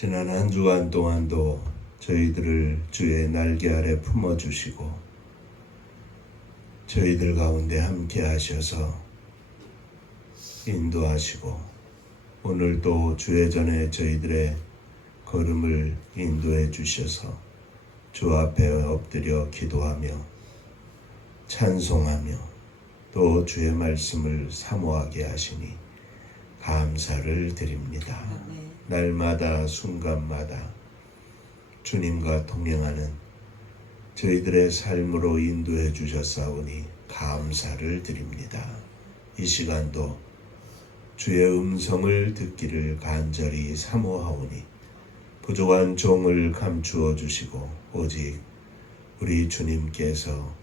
지난 한 주간 동안도 저희들을 주의 날개 아래 품어주시고 저희들 가운데 함께 하셔서 인도하시고 오늘도 주의 전에 저희들의 걸음을 인도해 주셔서 주 앞에 엎드려 기도하며 찬송하며 또 주의 말씀을 사모하게 하시니 감사를 드립니다. 날마다 순간마다 주님과 동행하는 저희들의 삶으로 인도해 주셨사오니 감사를 드립니다. 이 시간도 주의 음성을 듣기를 간절히 사모하오니 부족한 종을 감추어 주시고 오직 우리 주님께서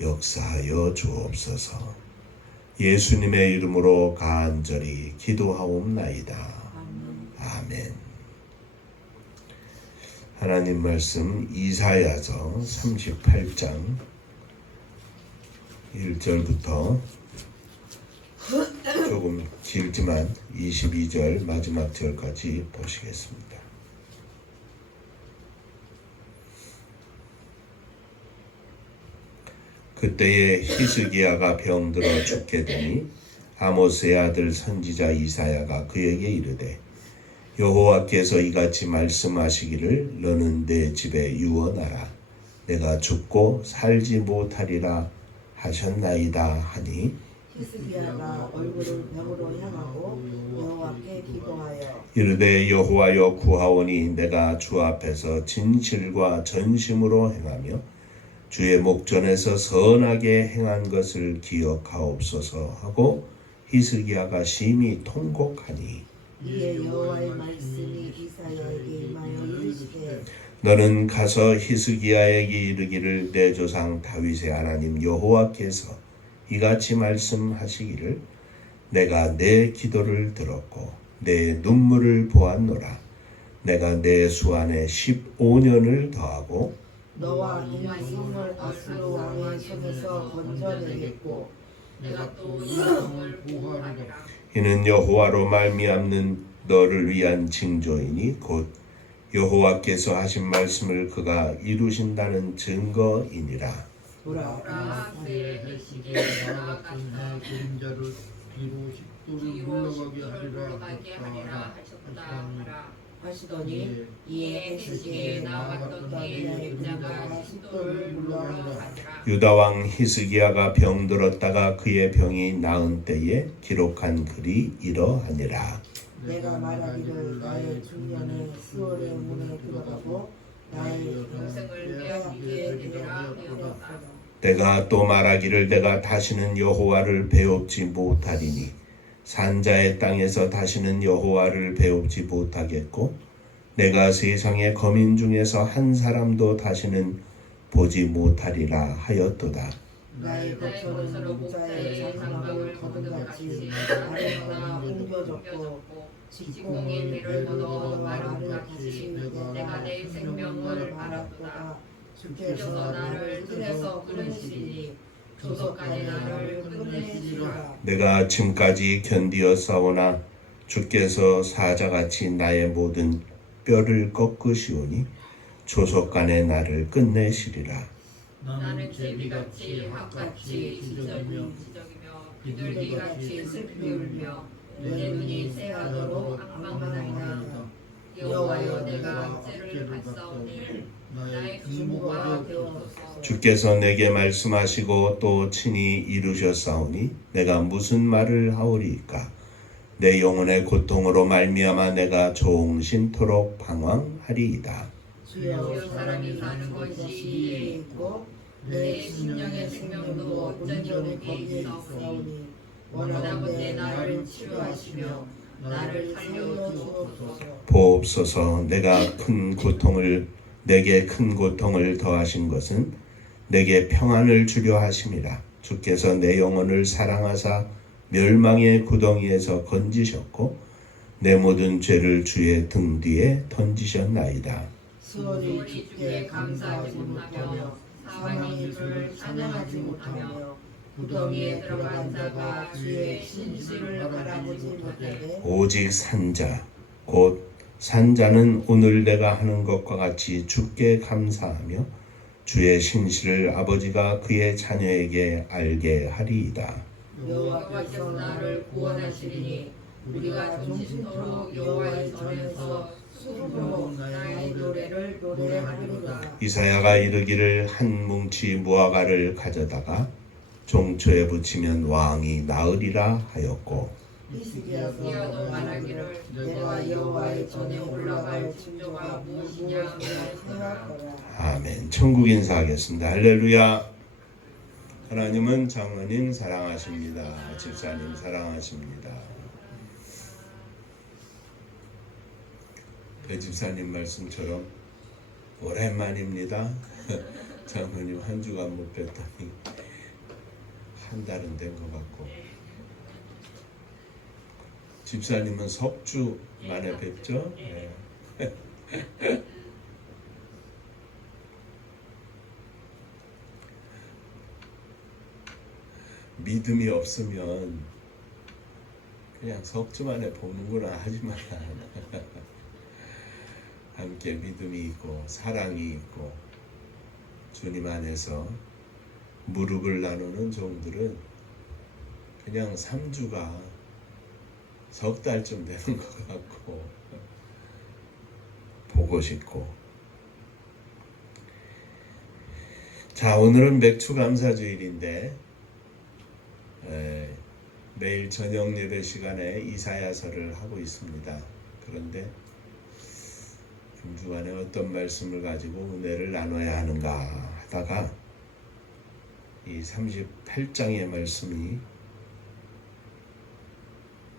역사하여 주옵소서. 예수님의 이름으로 간절히 기도하옵나이다. 아멘. 하나님 말씀 이사야서 38장 1절부터 조금 길지만 22절 마지막 절까지 보시겠습니다. 그때에 히스기야가 병들어 죽게 되니 아모스의 아들 선지자 이사야가 그에게 이르되 여호와께서 이같이 말씀하시기를 너는 내 집에 유언하라. 내가 죽고 살지 못하리라 하셨나이다 하니 히스기야가 얼굴을 벽으로 향하고 여호와께 기도하여 이르되 여호와여 구하오니 내가 주 앞에서 진실과 전심으로 행하며 주의 목전에서 선하게 행한 것을 기억하옵소서 하고 히스기야가 심히 통곡하니 이에 여호와의 말씀이 이사야에게 임하여 이르시되 너는 가서 히스기야에게 이르기를 내 조상 다윗의 하나님 여호와께서 이같이 말씀하시기를 내가 내 기도를 들었고 내 눈물을 보았노라. 내가 내 수 안에 15년을 더하고 너와 네 짐을 아수르 왕의 손에서 건져내겠고 내가 또 이 성을 보호하리라. 이는 여호와로 말미암는 너를 위한 징조이니 곧 여호와께서 하신 말씀을 그가 이루신다는 증거이니라. 보라 그의 해시기에 나와 같은 해 그림자를 뒤로 식도를 물러가게 하리라 하셨다. 하시더니 이에 에스겔에 나왔던 그의 그림자가 식도를 물러가니라. 유다 왕 히스기야가 병들었다가 그의 병이 나은 때에 기록한 글이 이러하니라. 내가 말하기를 나의 중년에 수월의 문에 들어가고 나의 평생을 빼앗게 되리라 하였다. 내가 또 말하기를 내가 다시는 여호와를 배웁지 못하리니 산자의 땅에서 다시는 여호와를 배웁지 못하겠고 내가 세상의 거민 중에서 한 사람도 다시는 보지 못하리라 하였도다. 나의 것처럼 목자의 장막을 거둔같이 아래가 옮겨졌고 직공의 배를 걷어 말하는 같이 내가 내 생명을 말았도다. 주께서 나를 뜰에서 끊으시니 조석간에 나를 끊으시리라. 내가 아침까지 견디어 싸우나 주께서 사자같이 나의 모든 뼈를 꺾으시오니 조석간에 나를 끝내시리라. 나는 제비같이 학같이 지적이며 비둘기같이 슬피 울며 내 눈이 새하도록 악망하나이다. 여호와여 내가 악죄를 받사오니 나의 중보가 되옵소서. 주께서 내게 말씀하시고 또 친히 이루셨사오니 내가 무슨 말을 하오리이까. 내 영혼의 고통으로 말미암아 내가 종신토록 방황하리이다. 주여 사람이 사는 것이 이에 있고 내 심령의 생명도 온전히 거기에 있사오니 원하건대 나를 치료하시며 나를 살려 주옵소서. 보옵소서. 내게 큰 고통을 더하신 것은 내게 평안을 주려 하심이라. 주께서 내 영혼을 사랑하사 멸망의 구덩이에서 건지셨고 내 모든 죄를 주의 등 뒤에 던지셨나이다. 수월이 주께 감사하지 못하며 사망이 주를 찬양하지 못하며 구덩이에 들어간 자가 주의 신실을 바라보지 못하되 오직 산자 곧 산자는 오늘 내가 하는 것과 같이 주께 감사하며 주의 신실을 아버지가 그의 자녀에게 알게 하리이다. 여호와께서 나를 구원하시리니 우리가 정신토록 여호와의 전에서 수금으로 나의 노래를 노래하리로다. 이사야가 이르기를 한 뭉치 무화과를 가져다가 종초에 붙이면 왕이 나으리라 하였고 히스기야도 말하기를 내가 여호와의 전에 올라갈 징조가 무엇이냐 하였더라. 아멘. 천국 인사하겠습니다. 할렐루야. 하나님은 장로님 사랑하십니다. 집사님 사랑하십니다. 배 집사님 말씀처럼 오랜만입니다. 장로님 한 주간 못 뵀더니 한 달은 된 것 같고, 집사님은 석 주 만에 뵙죠. 네. 믿음이 없으면 그냥 석 주 만에 보는구나 하지만 함께 믿음이 있고 사랑이 있고 주님 안에서 무릎을 나누는 종들은 그냥 3주가 석 달쯤 되는 것 같고 보고 싶고. 자, 오늘은 맥주 감사주일인데 매일 저녁 예배 시간에 이사야서를 하고 있습니다. 그런데 중간에 어떤 말씀을 가지고 은혜를 나눠야 하는가 하다가 이 38장의 말씀이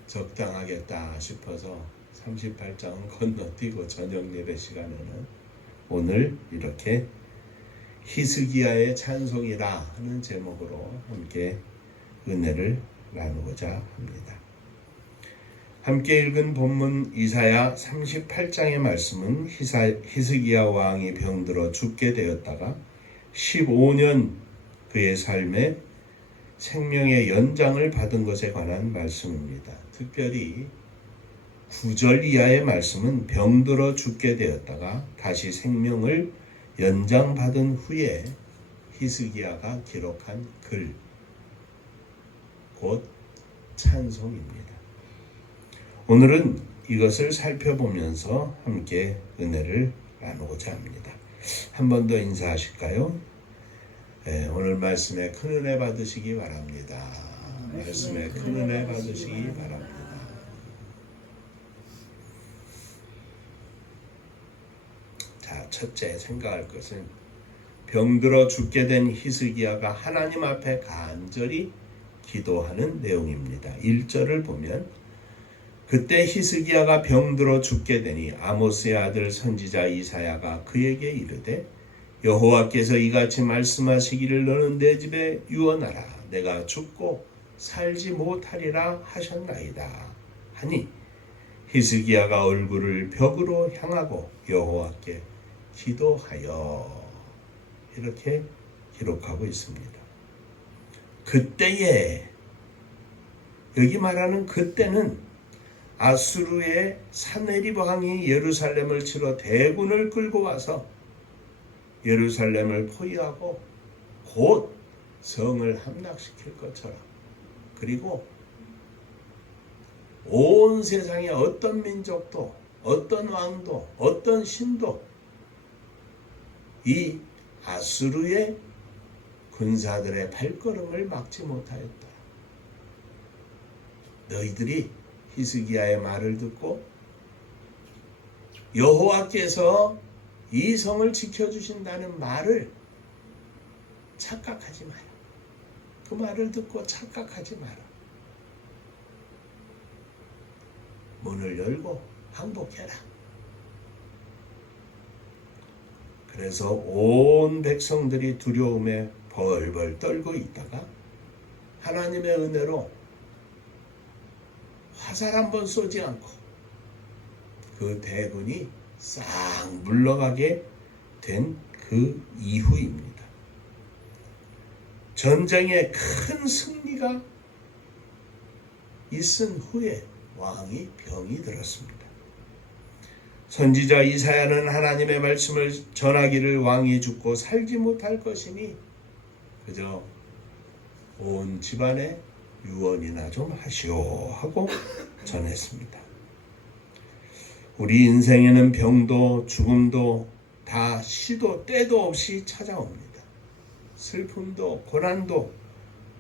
적당하겠다 싶어서 38장은 건너뛰고 저녁 예배 시간에는 오늘 이렇게 히스기야의 찬송이라 하는 제목으로 함께 은혜를 나누고자 합니다. 함께 읽은 본문 이사야 38장의 말씀은 히스기야 왕이 병들어 죽게 되었다가 15년 그의 삶에 생명의 연장을 받은 것에 관한 말씀입니다. 특별히 9절 이하의 말씀은 병들어 죽게 되었다가 다시 생명을 연장받은 후에 히스기야가 기록한 글, 곧 찬송입니다. 오늘은 이것을 살펴보면서 함께 은혜를 나누고자 합니다. 한 번 더 인사하실까요? 네, 오늘 말씀에 큰 은혜 받으시기 바랍니다. 말씀에 큰 은혜 받으시기 바랍니다. 자, 첫째 생각할 것은 병들어 죽게 된 히스기야가 하나님 앞에 간절히 기도하는 내용입니다. 1절을 보면 그때 히스기야가 병들어 죽게 되니 아모스의 아들 선지자 이사야가 그에게 이르되 여호와께서 이같이 말씀하시기를 너는 내 집에 유언하라. 내가 죽고 살지 못하리라 하셨나이다 하니 히스기야가 얼굴을 벽으로 향하고 여호와께 기도하여 이렇게 기록하고 있습니다. 그때에, 여기 말하는 그때는 아수르의 사네립 왕이 예루살렘을 치러 대군을 끌고 와서 예루살렘을 포위하고 곧 성을 함락시킬 것처럼, 그리고 온 세상의 어떤 민족도 어떤 왕도 어떤 신도 이 아수르의 군사들의 발걸음을 막지 못하였다. 너희들이 히스기야의 말을 듣고 여호와께서 이 성을 지켜주신다는 말을 착각하지 마라. 그 말을 듣고 착각하지 마라. 문을 열고 항복해라. 그래서 온 백성들이 두려움에 벌벌 떨고 있다가 하나님의 은혜로 화살 한 번 쏘지 않고 그 대군이 싹 물러가게 된 그 이후입니다. 전쟁에 큰 승리가 있은 후에 왕이 병이 들었습니다. 선지자 이사야는 하나님의 말씀을 전하기를 왕이 죽고 살지 못할 것이니 그저 온 집안에 유언이나 좀 하시오 하고 전했습니다. 우리 인생에는 병도 죽음도 다 시도 때도 없이 찾아옵니다. 슬픔도 고난도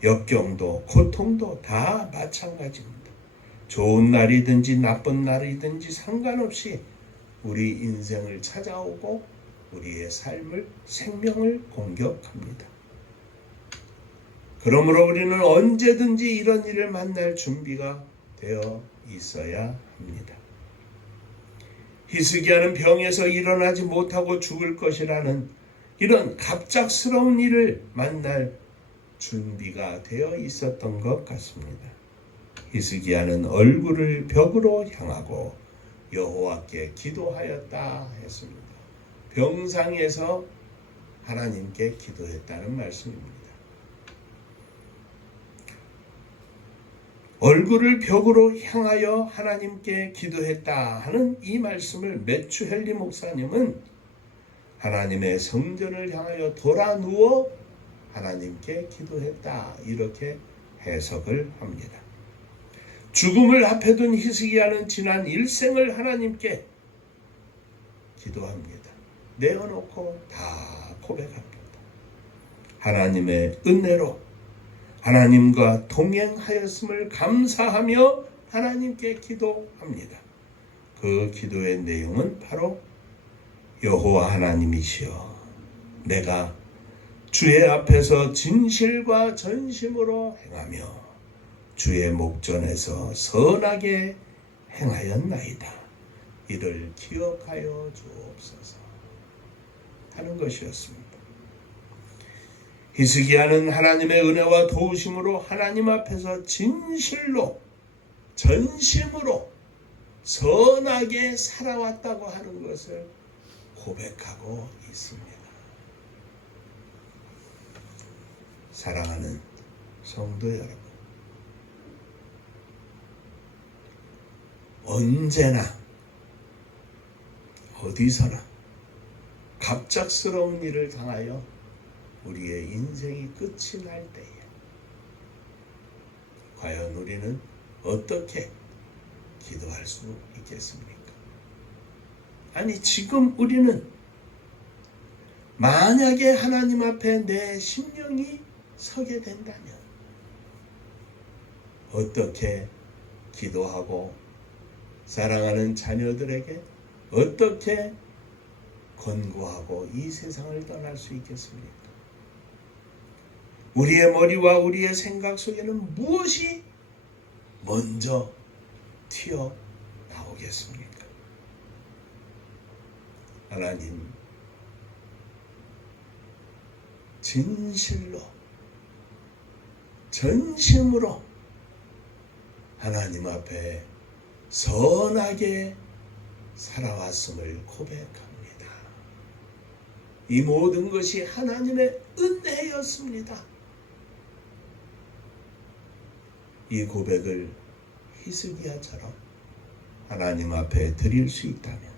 역경도 고통도 다 마찬가지입니다. 좋은 날이든지 나쁜 날이든지 상관없이 우리 인생을 찾아오고 우리의 삶을 생명을 공격합니다. 그러므로 우리는 언제든지 이런 일을 만날 준비가 되어 있어야 합니다. 히스기야는 병에서 일어나지 못하고 죽을 것이라는 이런 갑작스러운 일을 만날 준비가 되어 있었던 것 같습니다. 히스기야는 얼굴을 벽으로 향하고 여호와께 기도하였다 했습니다. 병상에서 하나님께 기도했다는 말씀입니다. 얼굴을 벽으로 향하여 하나님께 기도했다 하는 이 말씀을 매추 헨리 목사님은 하나님의 성전을 향하여 돌아 누워 하나님께 기도했다 이렇게 해석을 합니다. 죽음을 앞에 둔 히스기야는 지난 일생을 하나님께 기도합니다. 내어놓고 다 고백합니다. 하나님의 은혜로 하나님과 동행하였음을 감사하며 하나님께 기도합니다. 그 기도의 내용은 바로 여호와 하나님이시여 내가 주의 앞에서 진실과 전심으로 행하며 주의 목전에서 선하게 행하였나이다. 이를 기억하여 주옵소서 하는 것이었습니다. 히스기야는 하나님의 은혜와 도우심으로 하나님 앞에서 진실로 전심으로 선하게 살아왔다고 하는 것을 고백하고 있습니다. 사랑하는 성도 여러분, 언제나 어디서나 갑작스러운 일을 당하여 우리의 인생이 끝이 날 때에 과연 우리는 어떻게 기도할 수 있겠습니까? 아니 지금 우리는 만약에 하나님 앞에 내 심령이 서게 된다면 어떻게 기도하고 사랑하는 자녀들에게 어떻게 권고하고 이 세상을 떠날 수 있겠습니까? 우리의 머리와 우리의 생각 속에는 무엇이 먼저 튀어나오겠습니까? 하나님, 진실로 전심으로 하나님 앞에 선하게 살아왔음을 고백합니다. 이 모든 것이 하나님의 은혜였습니다. 이 고백을 히스기야처럼 하나님 앞에 드릴 수 있다면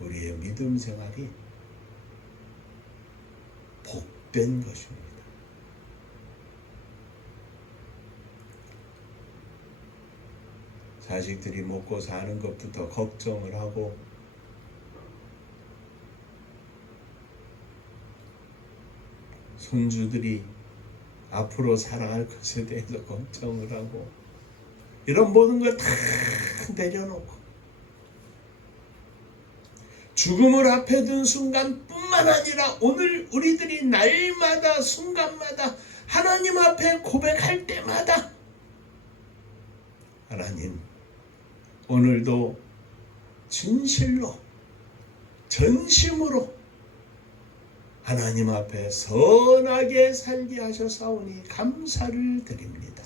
우리의 믿음 생활이 복된 것입니다. 자식들이 먹고 사는 것부터 걱정을 하고 손주들이 앞으로 살아갈 것에 대해서 걱정을 하고 이런 모든 걸 다 내려놓고 죽음을 앞에 둔 순간뿐만 아니라 오늘 우리들이 날마다 순간마다 하나님 앞에 고백할 때마다 하나님 오늘도 진실로 전심으로 하나님 앞에 선하게 살게 하셔사오니 감사를 드립니다.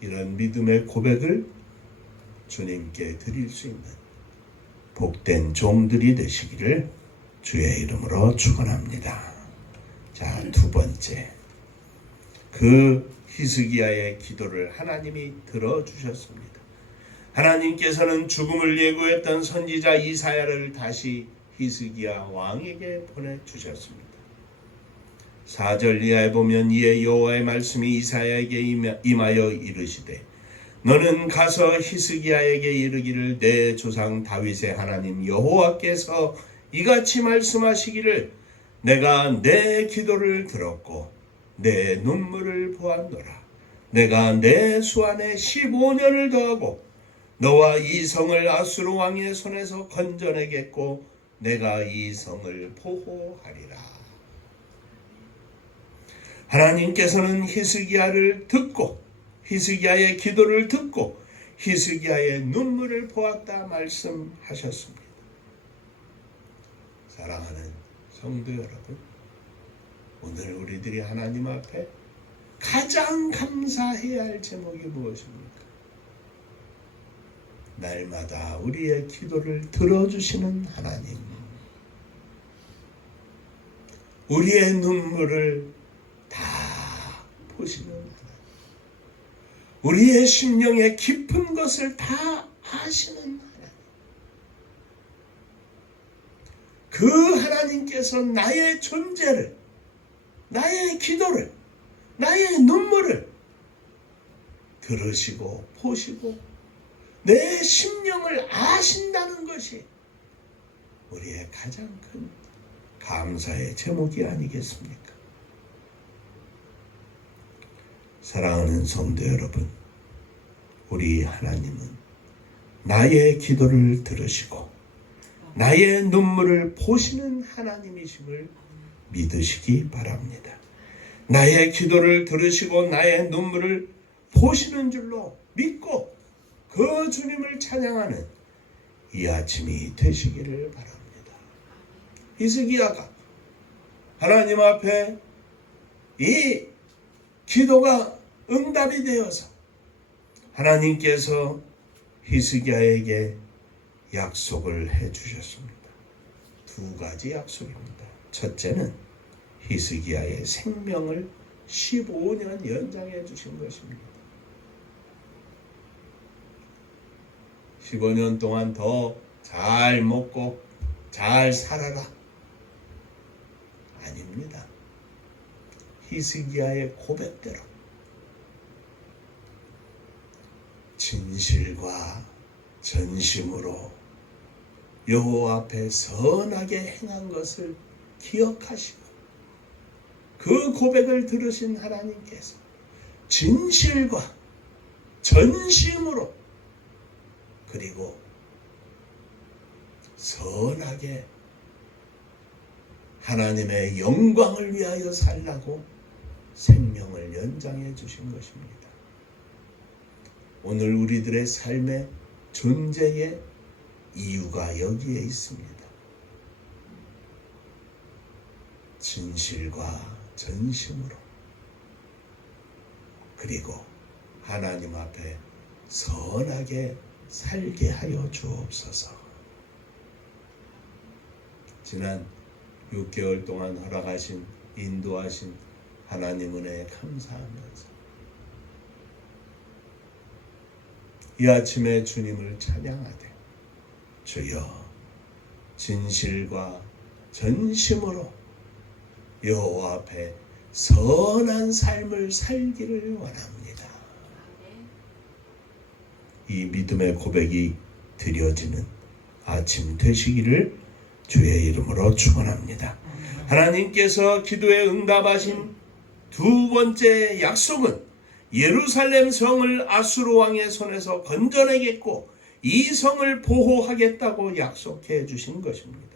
이런 믿음의 고백을 주님께 드릴 수 있는 복된 종들이 되시기를 주의 이름으로 축원합니다. 자, 두 번째, 그 히스기야의 기도를 하나님이 들어주셨습니다. 하나님께서는 죽음을 예고했던 선지자 이사야를 다시 히스기야 왕에게 보내주셨습니다. 4절 이하에 보면 이에 여호와의 말씀이 이사야에게 임하여 이르시되 너는 가서 히스기야에게 이르기를 내 조상 다윗의 하나님 여호와께서 이같이 말씀하시기를 내가 내 기도를 들었고 내 눈물을 보았노라. 내가 내 수 안에 15년을 더하고 너와 이 성을 아수르 왕의 손에서 건져내겠고 내가 이 성을 보호하리라. 하나님께서는 히스기야를 듣고 히스기야의 기도를 듣고 히스기야의 눈물을 보았다 말씀하셨습니다. 사랑하는 성도 여러분, 오늘 우리들이 하나님 앞에 가장 감사해야 할 제목이 무엇입니까? 날마다 우리의 기도를 들어주시는 하나님, 우리의 눈물을 다 보시는 하나님, 우리의 심령의 깊은 것을 다 아시는 하나님, 그 하나님께서 나의 존재를, 나의 기도를, 나의 눈물을 들으시고 보시고 내 심령을 아신다는 것이 우리의 가장 큰 감사의 제목이 아니겠습니까? 사랑하는 성도 여러분, 우리 하나님은 나의 기도를 들으시고 나의 눈물을 보시는 하나님이심을 믿으시기 바랍니다. 나의 기도를 들으시고 나의 눈물을 보시는 줄로 믿고 그 주님을 찬양하는 이 아침이 되시기를 바랍니다. 히스기야가 하나님 앞에 이 기도가 응답이 되어서 하나님께서 히스기야에게 약속을 해주셨습니다. 두 가지 약속입니다. 첫째는 히스기야의 생명을 15년 연장해 주신 것입니다. 15년 동안 더 잘 먹고 잘 살아라. 아닙니다. 히스기야의 고백대로 진실과 전심으로 여호와 앞에 선하게 행한 것을 기억하시고 그 고백을 들으신 하나님께서 진실과 전심으로 그리고 선하게 하나님의 영광을 위하여 살라고 생명을 연장해 주신 것입니다. 오늘 우리들의 삶의 존재의 이유가 여기에 있습니다. 진실과 전심으로 그리고 하나님 앞에 선하게 살게 하여 주옵소서. 지난 6개월 동안 허락하신 인도하신 하나님 은혜에 감사하면서 이 아침에 주님을 찬양하되 주여 진실과 전심으로 여호와 앞에 선한 삶을 살기를 원합니다. 이 믿음의 고백이 드려지는 아침 되시기를 주의 이름으로 축원합니다. 하나님께서 기도에 응답하신 두 번째 약속은 예루살렘 성을 아수르 왕의 손에서 건져내겠고 이 성을 보호하겠다고 약속해 주신 것입니다.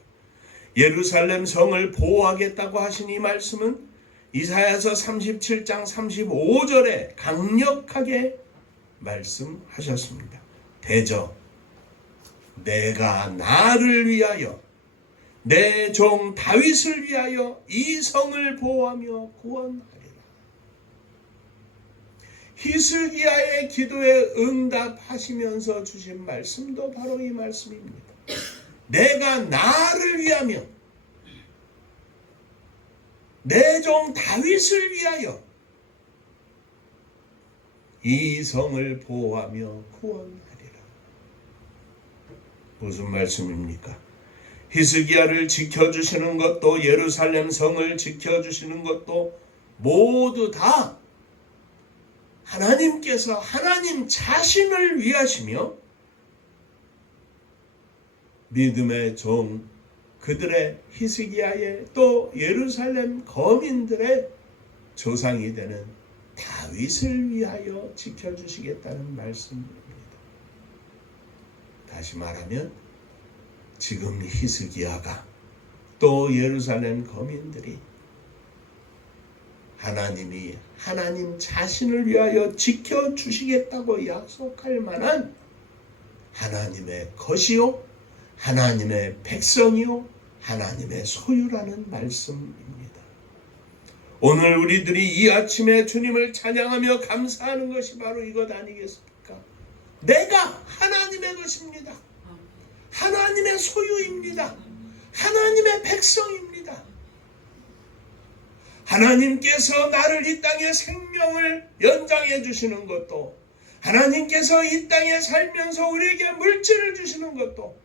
예루살렘 성을 보호하겠다고 하신 이 말씀은 이사야서 37장 35절에 강력하게 말씀하셨습니다. 대저 내가 나를 위하여 내 종 다윗을 위하여 이 성을 보호하며 구원하리라. 히스기야의 기도에 응답하시면서 주신 말씀도 바로 이 말씀입니다. 내가 나를 위하며 내 종 다윗을 위하여 이 성을 보호하며 구원하리라. 무슨 말씀입니까? 히스기야를 지켜주시는 것도 예루살렘 성을 지켜주시는 것도 모두 다 하나님께서 하나님 자신을 위하시며 믿음의 종 그들의 히스기야의 또 예루살렘 거민들의 조상이 되는 다윗을 위하여 지켜주시겠다는 말씀입니다. 다시 말하면 지금 히스기야가 또 예루살렘 거민들이 하나님이 하나님 자신을 위하여 지켜주시겠다고 약속할 만한 하나님의 것이요 하나님의 백성이요 하나님의 소유라는 말씀입니다. 오늘 우리들이 이 아침에 주님을 찬양하며 감사하는 것이 바로 이것 아니겠습니까? 내가 하나님의 것입니다. 하나님의 소유입니다. 하나님의 백성입니다. 하나님께서 나를 이 땅에 생명을 연장해 주시는 것도 하나님께서 이 땅에 살면서 우리에게 물질을 주시는 것도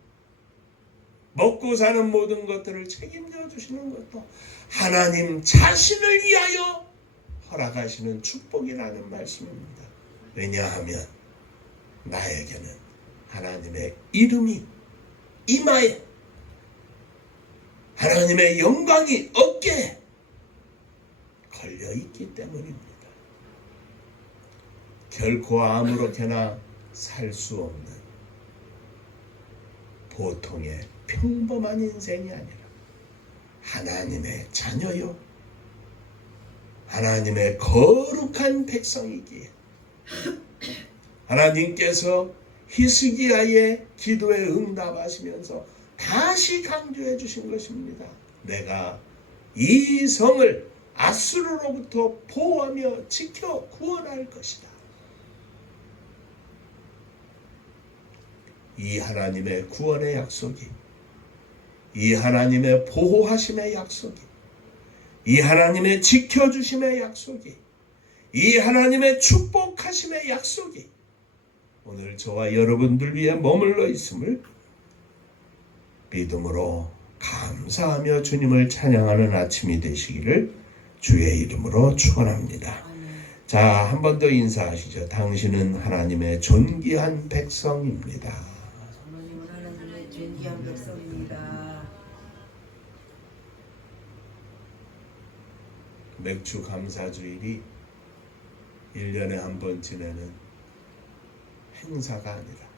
먹고 사는 모든 것들을 책임져 주시는 것도 하나님 자신을 위하여 허락하시는 축복이라는 말씀입니다. 왜냐하면 나에게는 하나님의 이름이 이마에 하나님의 영광이 어깨에 걸려있기 때문입니다. 결코 아무렇게나 살 수 없는 보통의 평범한 인생이 아니라 하나님의 자녀요 하나님의 거룩한 백성이기에 하나님께서 히스기야의 기도에 응답하시면서 다시 강조해 주신 것입니다. 내가 이 성을 아수르로부터 보호하며 지켜 구원할 것이다. 이 하나님의 구원의 약속이 이 하나님의 보호하심의 약속이 이 하나님의 지켜주심의 약속이 이 하나님의 축복하심의 약속이 오늘 저와 여러분들 위해 머물러 있음을 믿음으로 감사하며 주님을 찬양하는 아침이 되시기를 주의 이름으로 축원합니다. 자, 한 번 더 인사하시죠. 당신은 하나님의 존귀한 백성입니다. 하나님은 하나님의 존귀한 백성입니다. 맥주 감사주일이 1년에 한 번 지내는 행사가 아니라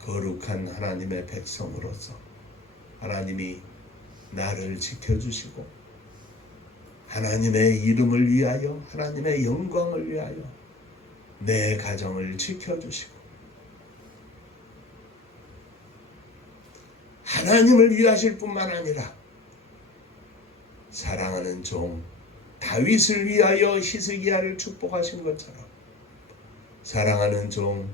거룩한 하나님의 백성으로서 하나님이 나를 지켜주시고 하나님의 이름을 위하여 하나님의 영광을 위하여 내 가정을 지켜주시고 하나님을 위하실 뿐만 아니라 사랑하는 종 다윗을 위하여 히스기야를 축복하신 것처럼 사랑하는 종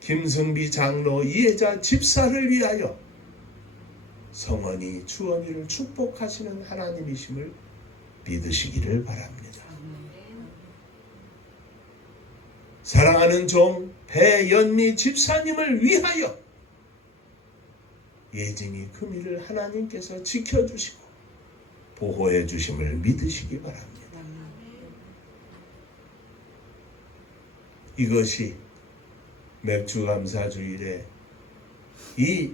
김승비 장로 이해자 집사를 위하여 성원이 주원이를 축복하시는 하나님이심을 믿으시기를 바랍니다. 사랑하는 종 배연미 집사님을 위하여 예진이 금일을 하나님께서 지켜주시고 보호해 주심을 믿으시기 바랍니다. 이것이 맥주감사주일에 이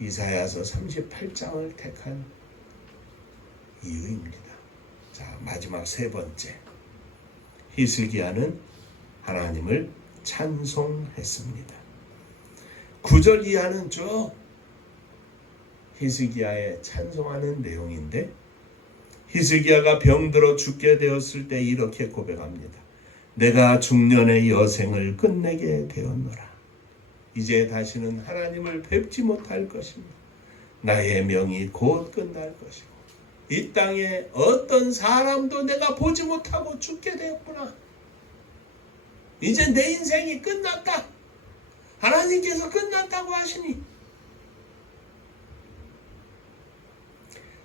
이사야서 38장을 택한 이유입니다. 자, 마지막 세 번째. 히스기야는 하나님을 찬송했습니다. 9절 이하는 쭉 히스기야의 찬송하는 내용인데 히스기야가 병들어 죽게 되었을 때 이렇게 고백합니다. 내가 중년의 여생을 끝내게 되었노라. 이제 다시는 하나님을 뵙지 못할 것입니다. 나의 명이 곧 끝날 것이고 이 땅에 어떤 사람도 내가 보지 못하고 죽게 되었구나. 이제 내 인생이 끝났다. 하나님께서 끝났다고 하시니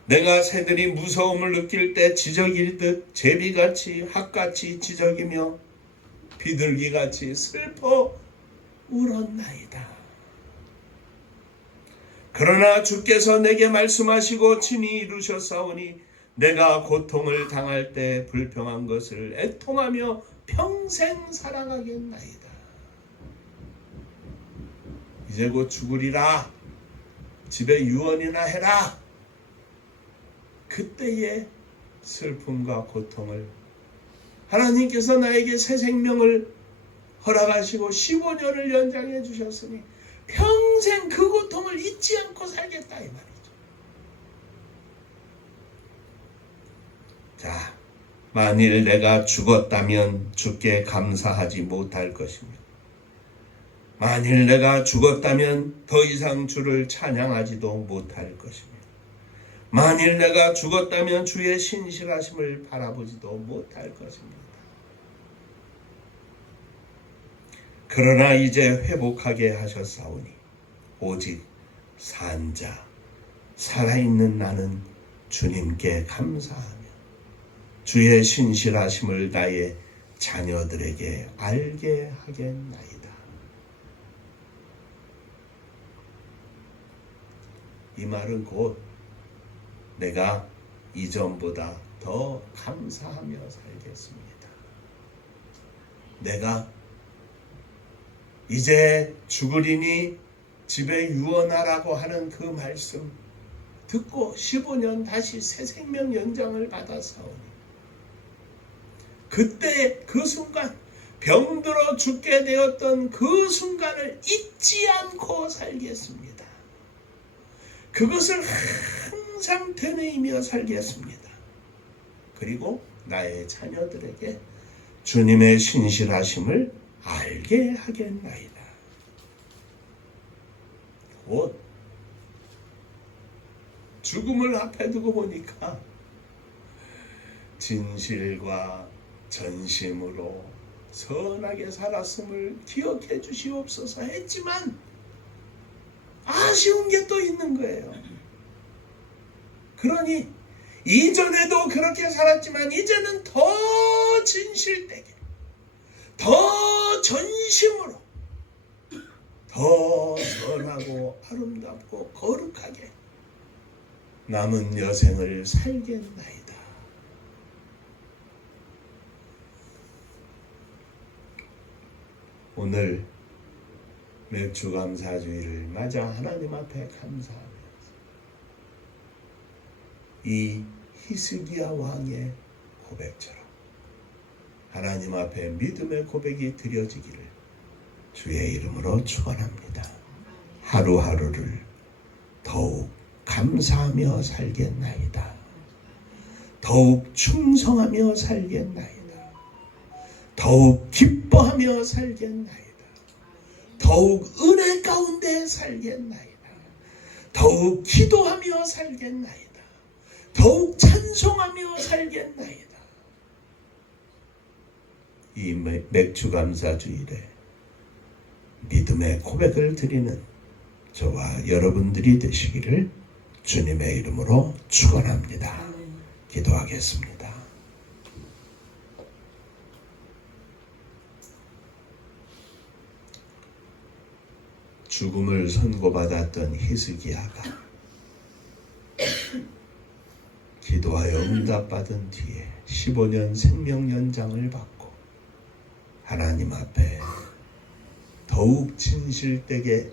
내가 새들이 무서움을 느낄 때 지적이듯 제비같이 학같이 지적이며 비둘기같이 슬퍼 울었나이다. 그러나 주께서 내게 말씀하시고 친히 이루셨사오니 내가 고통을 당할 때 불평한 것을 애통하며 평생 살아가겠나이다. 이제 곧 죽으리라. 집에 유언이나 해라. 그때의 슬픔과 고통을 하나님께서 나에게 새 생명을 허락하시고 15년을 연장해 주셨으니 평생 그 고통을 잊지 않고 살겠다 이 말이죠. 자, 만일 내가 죽었다면 주께 감사하지 못할 것이며 만일 내가 죽었다면 더 이상 주를 찬양하지도 못할 것이며 만일 내가 죽었다면 주의 신실하심을 바라보지도 못할 것입니다. 그러나 이제 회복하게 하셨사오니 오직 산자 살아있는 나는 주님께 감사하며 주의 신실하심을 나의 자녀들에게 알게 하겠나이다. 이 말은 곧 내가 이전보다 더 감사하며 살겠습니다. 내가 이제 죽으리니 집에 유언하라고 하는 그 말씀 듣고 15년 다시 새 생명 연장을 받았사오니 그때 그 순간 병들어 죽게 되었던 그 순간을 잊지 않고 살겠습니다. 그것을 항상 되뇌이며 살겠습니다. 그리고 나의 자녀들에게 주님의 신실하심을 알게 하겠나이다. 곧 죽음을 앞에 두고 보니까 진실과 전심으로 선하게 살았음을 기억해 주시옵소서 했지만 아쉬운 게 또 있는 거예요. 그러니 이전에도 그렇게 살았지만 이제는 더 진실되게 더 전심으로 더 선하고 아름답고 거룩하게 남은 여생을 살겠나이다. 오늘 맥주감사주의를 맞아 하나님 앞에 감사하면서 이 히스기야 왕의 고백처럼 하나님 앞에 믿음의 고백이 드려지기를 주의 이름으로 축원합니다. 하루하루를 더욱 감사하며 살겠나이다. 더욱 충성하며 살겠나이다. 더욱 기뻐하며 살겠나이다. 더욱 은혜 가운데 살겠나이다. 더욱 기도하며 살겠나이다. 더욱 찬송하며 살겠나이다. 이 맥주감사주일에 믿음의 고백을 드리는 저와 여러분들이 되시기를 주님의 이름으로 축원합니다. 기도하겠습니다. 죽음을 선고받았던 히스기야가 기도하여 응답받은 뒤에 15년 생명 연장을 받고 하나님 앞에 더욱 진실되게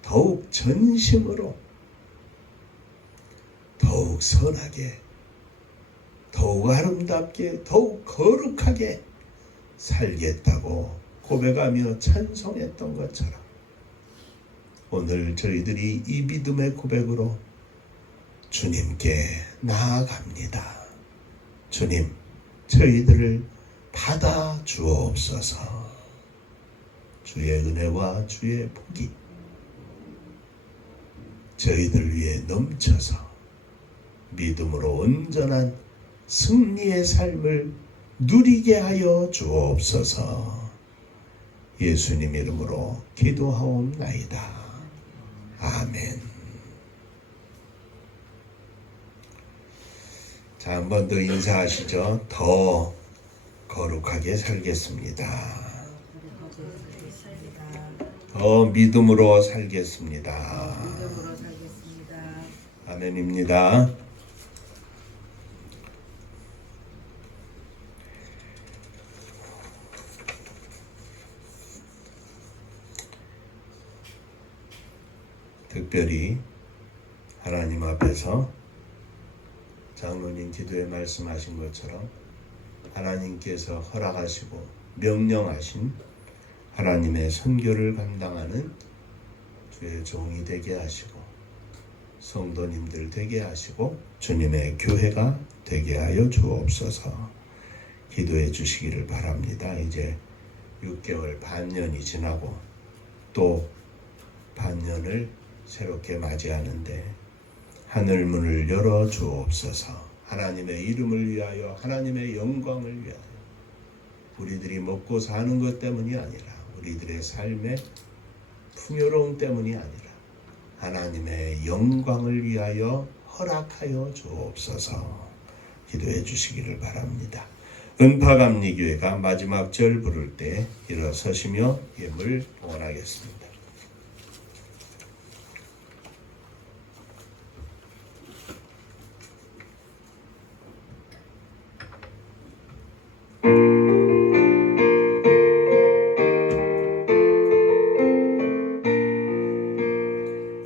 더욱 전심으로 더욱 선하게 더욱 아름답게 더욱 거룩하게 살겠다고 고백하며 찬송했던 것처럼 오늘 저희들이 이 믿음의 고백으로 주님께 나아갑니다. 주님, 저희들을 받아 주옵소서. 주의 은혜와 주의 복이 저희들 위해 넘쳐서 믿음으로 온전한 승리의 삶을 누리게 하여 주옵소서. 예수님 이름으로 기도하옵나이다. 아멘. 자, 한 번 더 인사하시죠. 더 거룩하게 살겠습니다. 더 믿음으로 살겠습니다. 믿음으로 살겠습니다. 아멘입니다. 특별히 하나님 앞에서 장로님 기도에 말씀하신 것처럼 하나님께서 허락하시고 명령하신 하나님의 선교를 감당하는 주의 종이 되게 하시고 성도님들 되게 하시고 주님의 교회가 되게 하여 주옵소서. 기도해 주시기를 바랍니다. 이제 6개월 반년이 지나고 또 반년을 새롭게 맞이하는데 하늘 문을 열어 주옵소서. 하나님의 이름을 위하여 하나님의 영광을 위하여 우리들이 먹고 사는 것 때문이 아니라 우리들의 삶의 풍요로움 때문이 아니라 하나님의 영광을 위하여 허락하여 주옵소서. 기도해 주시기를 바랍니다. 은파감리교회가 마지막 절 부를 때 일어서시며 예물 봉헌하겠습니다.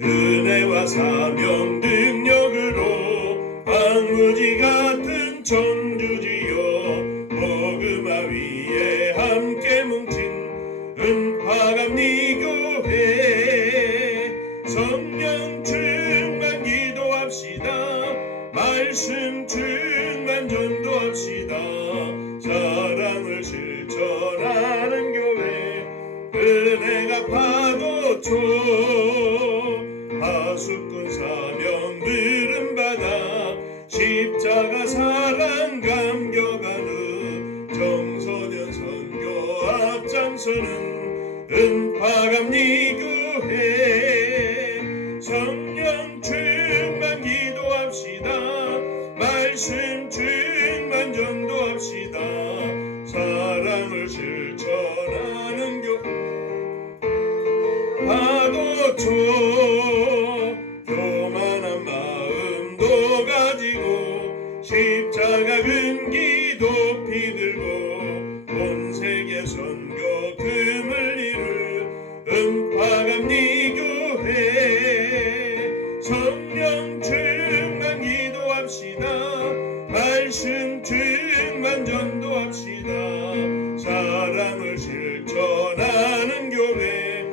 은혜와 사명 능력으로 황무지 같은 천주지여 복음화 위에 함께 뭉친 은파감리교회 성령 충만 기도합시다. 말씀 충만 전도합시다. 사랑을 실천하는 교회 은혜가 파도초 하수꾼 사명 들음받아 십자가 사랑 감격하는 청소년 선교 앞장서는 은파감리교회 성령 충만 기도합시다. 말씀 충만 전도합시다. 사랑을 실천하는 교회 파도초 교만한 마음도 가지고 십자가 근기 높이 들고 온 세계 선교 금을 이룰 은파감리교회 성령 충만 기도합시다. 말씀 충만 전도합시다. 사랑을 실천하는 교회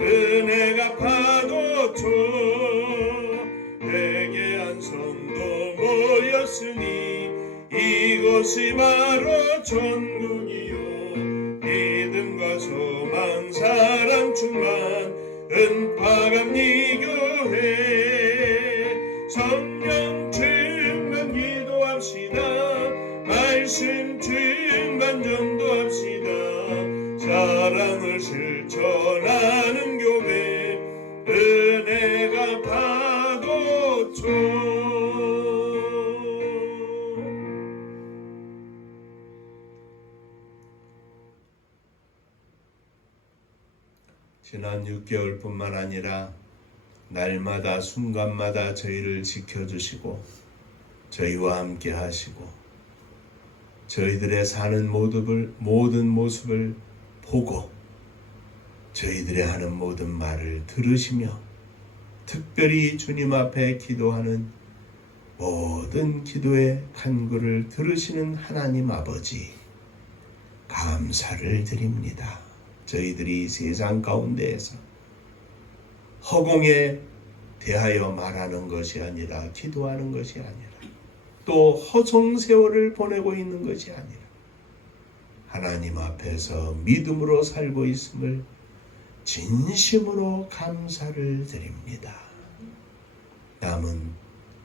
은혜가 파도초 회개한 성도 모였으니 이곳이 바로 천국이요 믿음과 소망 사랑 충만 은파감리교회 성령 충만 기도합시다. 말씀 충만 전도합시다. 사랑을 실천하는 교회 은혜가 파도초 지난 6개월뿐만 아니라 날마다 순간마다 저희를 지켜주시고 저희와 함께 하시고 저희들의 사는 모든 모습을 보고 저희들의 하는 모든 말을 들으시며 특별히 주님 앞에 기도하는 모든 기도의 간구를 들으시는 하나님 아버지 감사를 드립니다. 저희들이 세상 가운데에서 허공에 대하여 말하는 것이 아니라 기도하는 것이 아니라 또 허송세월을 보내고 있는 것이 아니라 하나님 앞에서 믿음으로 살고 있음을 진심으로 감사를 드립니다. 남은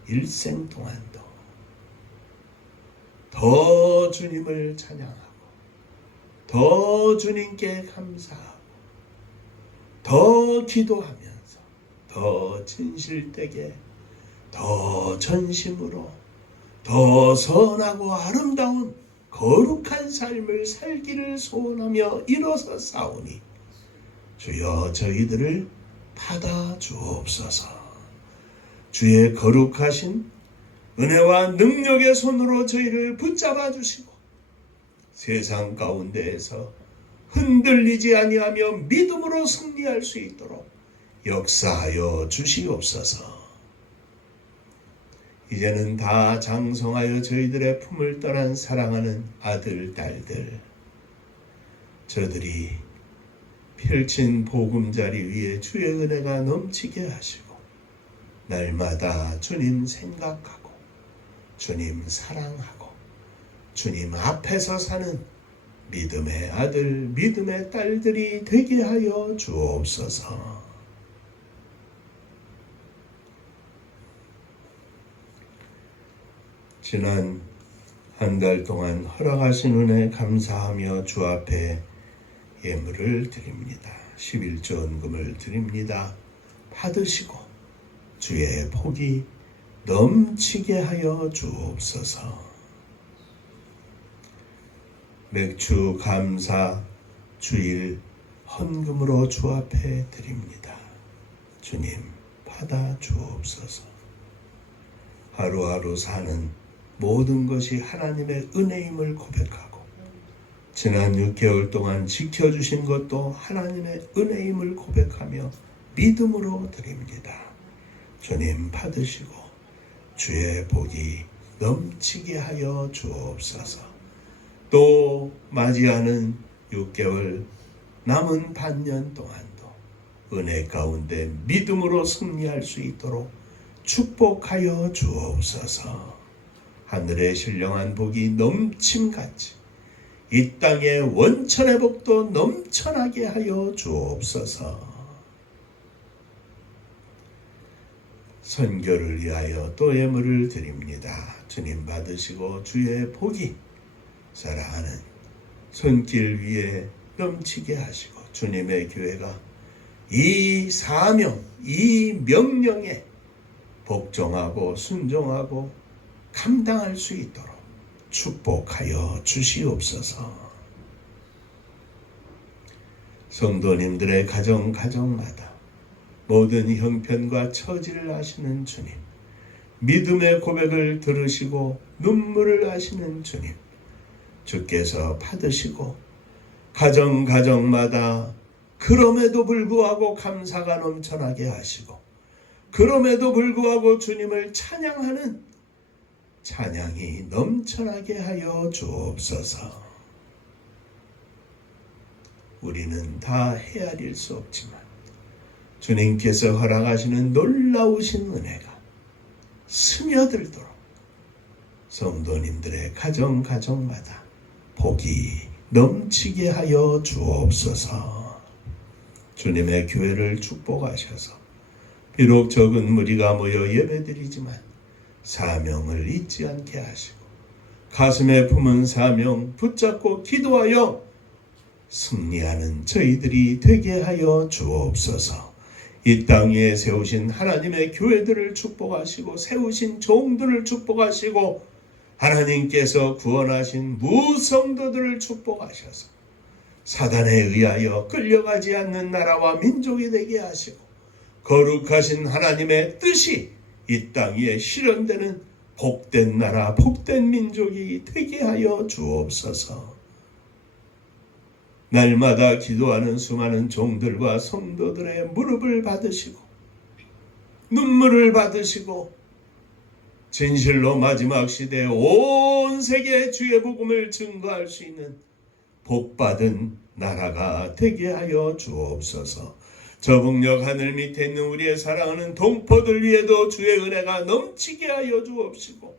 일생 동안도 더 주님을 찬양하고 더 주님께 감사하고 더 기도하면서 더 진실되게 더 전심으로 더 선하고 아름다운 거룩한 삶을 살기를 소원하며 일어서 싸우니 주여 저희들을 받아 주옵소서. 주의 거룩하신 은혜와 능력의 손으로 저희를 붙잡아 주시고 세상 가운데에서 흔들리지 아니하며 믿음으로 승리할 수 있도록 역사하여 주시옵소서. 이제는 다 장성하여 저희들의 품을 떠난 사랑하는 아들, 딸들, 저들이 펼친 보금자리 위에 주의 은혜가 넘치게 하시고 날마다 주님 생각하고 주님 사랑하고 주님 앞에서 사는 믿음의 아들, 믿음의 딸들이 되게 하여 주옵소서. 지난 한 달 동안 허락하신 은혜 감사하며 주 앞에 예물을 드립니다. 11조 헌금을 드립니다. 받으시고 주의 복이 넘치게 하여 주옵소서. 맥주 감사 주일 헌금으로 주 앞에 드립니다. 주님 받아 주옵소서. 하루하루 사는 모든 것이 하나님의 은혜임을 고백하고 지난 6개월 동안 지켜주신 것도 하나님의 은혜임을 고백하며 믿음으로 드립니다. 주님 받으시고 주의 복이 넘치게 하여 주옵소서. 또 맞이하는 6개월 남은 반년 동안도 은혜 가운데 믿음으로 승리할 수 있도록 축복하여 주옵소서. 하늘의 신령한 복이 넘침같이 이 땅의 원천의 복도 넘쳐나게 하여 주옵소서. 선교를 위하여 또 예물을 드립니다. 주님 받으시고 주의 복이 사랑하는 손길 위에 넘치게 하시고 주님의 교회가 이 사명, 이 명령에 복종하고 순종하고 감당할 수 있도록 축복하여 주시옵소서. 성도님들의 가정마다 모든 형편과 처지를 아시는 주님, 믿음의 고백을 들으시고 눈물을 아시는 주님, 주께서 받으시고 가정마다 그럼에도 불구하고 감사가 넘쳐나게 하시고 그럼에도 불구하고 주님을 찬양하는 찬양이 넘쳐나게 하여 주옵소서. 우리는 다 헤아릴 수 없지만 주님께서 허락하시는 놀라우신 은혜가 스며들도록 성도님들의 가정마다 복이 넘치게 하여 주옵소서. 주님의 교회를 축복하셔서 비록 적은 무리가 모여 예배드리지만 사명을 잊지 않게 하시고 가슴에 품은 사명 붙잡고 기도하여 승리하는 저희들이 되게 하여 주옵소서. 이 땅에 세우신 하나님의 교회들을 축복하시고 세우신 종들을 축복하시고 하나님께서 구원하신 무성도들을 축복하셔서 사단에 의하여 끌려가지 않는 나라와 민족이 되게 하시고 거룩하신 하나님의 뜻이 이 땅 위에 실현되는 복된 나라, 복된 민족이 되게 하여 주옵소서. 날마다 기도하는 수많은 종들과 성도들의 무릎을 받으시고 눈물을 받으시고 진실로 마지막 시대에 온 세계에 주의 복음을 증거할 수 있는 복받은 나라가 되게 하여 주옵소서. 저북녘 하늘 밑에 있는 우리의 사랑하는 동포들 위에도 주의 은혜가 넘치게 하여 주옵시고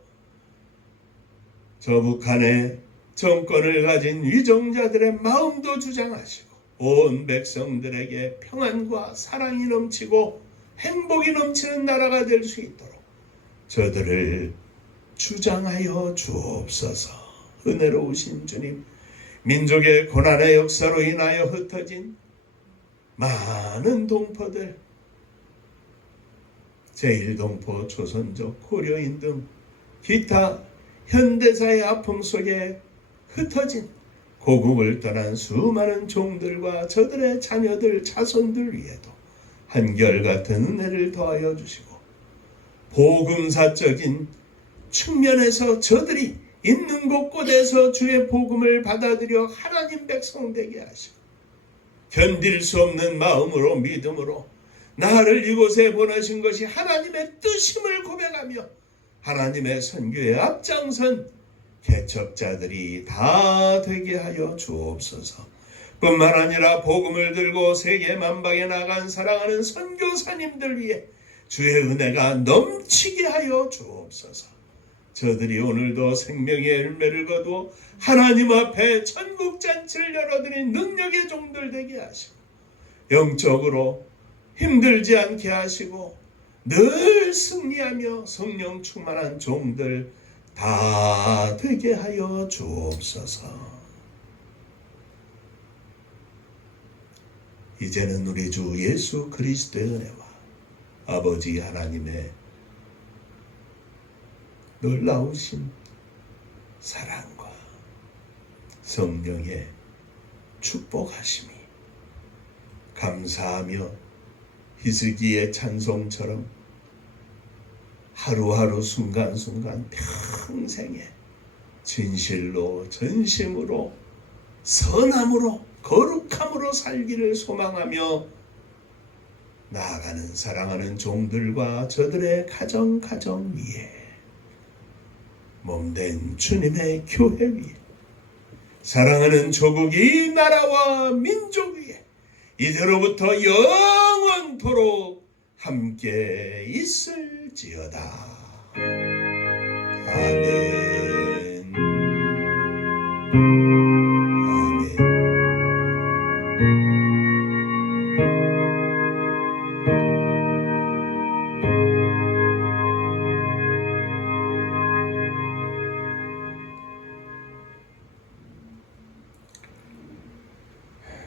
저 북한의 정권을 가진 위정자들의 마음도 주장하시고 온 백성들에게 평안과 사랑이 넘치고 행복이 넘치는 나라가 될 수 있도록 저들을 주장하여 주옵소서. 은혜로우신 주님, 민족의 고난의 역사로 인하여 흩어진 많은 동포들, 제1동포, 조선족, 고려인 등 기타 현대사의 아픔 속에 흩어진 고국을 떠난 수많은 종들과 저들의 자녀들 자손들 위에도 한결같은 은혜를 더하여 주시고 복음사적인 측면에서 저들이 있는 곳곳에서 주의 복음을 받아들여 하나님 백성 되게 하시고 견딜 수 없는 마음으로 믿음으로 나를 이곳에 보내신 것이 하나님의 뜻임을 고백하며 하나님의 선교에 앞장선 개척자들이 다 되게 하여 주옵소서. 뿐만 아니라 복음을 들고 세계 만방에 나간 사랑하는 선교사님들 위해 주의 은혜가 넘치게 하여 주옵소서. 저들이 오늘도 생명의 열매를 거두어 하나님 앞에 천국잔치를 열어드린 능력의 종들 되게 하시고 영적으로 힘들지 않게 하시고 늘 승리하며 성령 충만한 종들 다 되게 하여 주옵소서. 이제는 우리 주 예수 그리스도의 은혜와 아버지 하나님의 놀라우신 사랑과 성령의 축복하심이 감사하며 히스기의 찬송처럼 하루하루 순간순간 평생에 진실로 전심으로 선함으로 거룩함으로 살기를 소망하며 나아가는 사랑하는 종들과 저들의 가정 위에 몸된 주님의 교회 위에 사랑하는 조국 이 나라와 민족 위에 이제로부터 영원토록 함께 있을지어다.